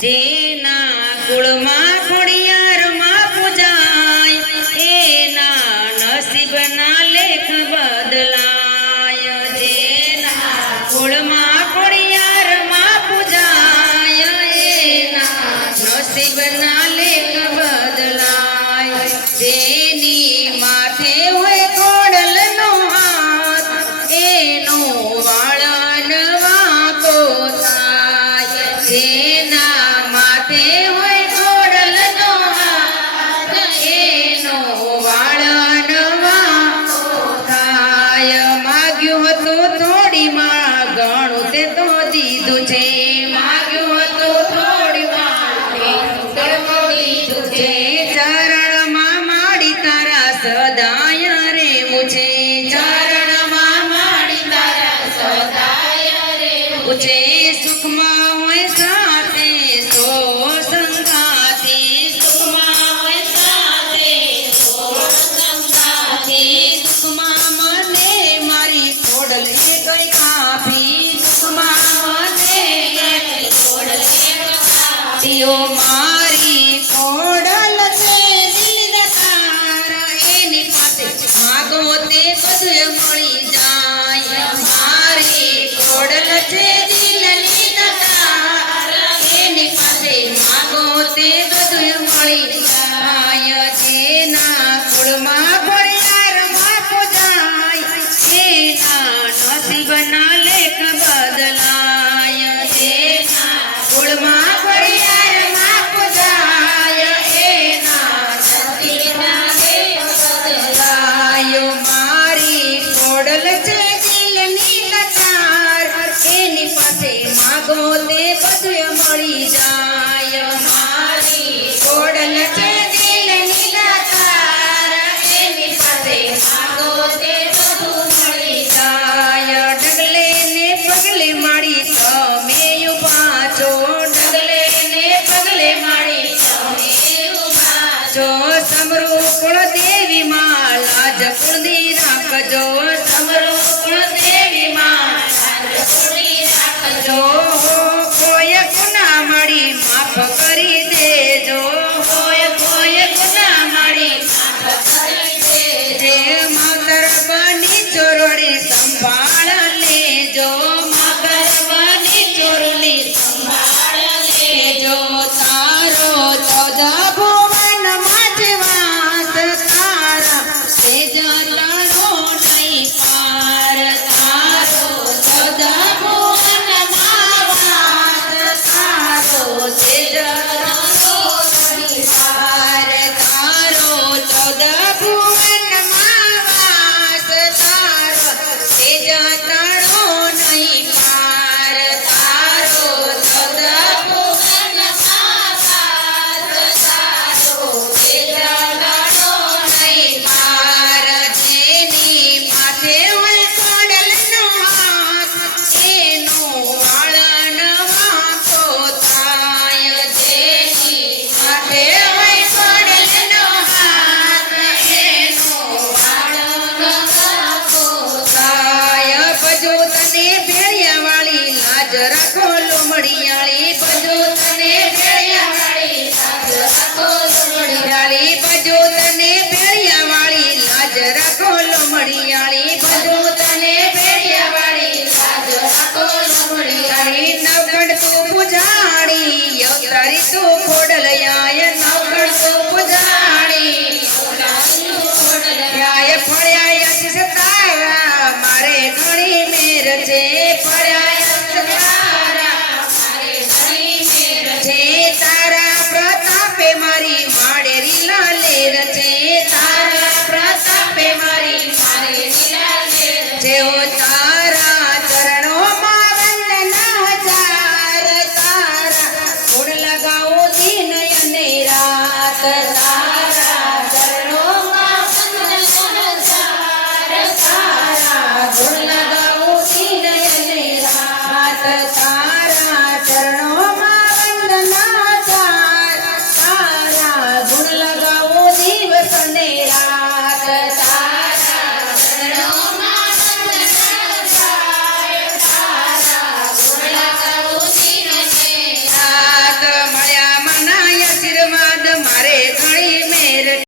જેના કુળમાં ખોડિયારમાં પૂજાય એના નસીબના લેખ બદલાય. જેના કુળમાં ખોડિયારમાં પૂજાય એના નસીબના લેખ બદલાય. જેની માથે હોય ખોડલનો હાથ એનો વાળન વાંકો થાય. જેના માથે હોય ખોડલનો હાથ એનો વાળન વાંકો થાય. માગ્યું હતું થોડી માં ઘણું તે તો દીધું છે. માગ્યું હતું થોડી માં દીધું છે. ચરણમાં માડી તારા સદાય રેવું છે. ચરણમાં માડી તારા સદાય રેવું છે. સુખમાં હોય સાથે સો સંગાથી. સુખમાં હોય સાથે સો સંગાથી. દુઃખમાં મને મારી ખોડલ ગઈ કાપી. દુઃખમાં મને ખોડલ કાપી. મારી ખોડલ છે દિલ તારા એની પાસે માગો તે બધું મળી જાય. મારી ખોડલ છે દિલની તારા એની પાસે માગો તે બધું મળી જાય. જેના કુળમાં ખોડિયારમાં પૂજાય એના નસીબના લેખ બદલાય. જેના કુળમાં ખોડિયારમાં પૂજાય એના નસીબના લેખ બદલાય. મારી ખોડલ છે દિલની લતાર એની પાસે માગો તે બધું મળી જાય. મારી ખોડલ છે દિલની લતાર એની પાસે માગો તે બધું મળી જાય. ડગલે ને પગલે માડી તમે ઉભા છો. ડગલે ને પગલે માડી તમે ઉભા છો. સમરૂ કુળ દેવી માં લાજ કુળની રાખજો. સમરૂ કુળ દેવી માં લાજ કુળની રાખજો. કોઈ ગુના માડી માફ કરી દેજો. કોઈ ગુના માડી માફ કરી દેજે. માતર બની ચોરડી સંભાળ લેજો. માતર બની ચોરડી સંભાળ લેજો. તારો ચૌદા ભુવન વાસ તારા તેજ તારો નહીં પાર. તારો ચૌદા ભુવન વાસ તારો તેજ તારો નહીં પાર. તારો ચૌદા ભુવન વાસ તારો તેજ તારો નહીં પાર. તારો ચૌદા ભુવન વાસ તારો તેજ તારો નહીં પાર. જેની માથે હોય ખોડલનો હાથ એનો વાળન વાંકો થાય. જેની માથે હોય ખોડલનો હાથ એનો વાળન વાંકો થાય. ભજો તને ભેળિયાવાળી લાજ રાખો લોમડિયાળી. ભજો તને ભેળિયાવાળી લાજ રાખો લોમડિયાળી.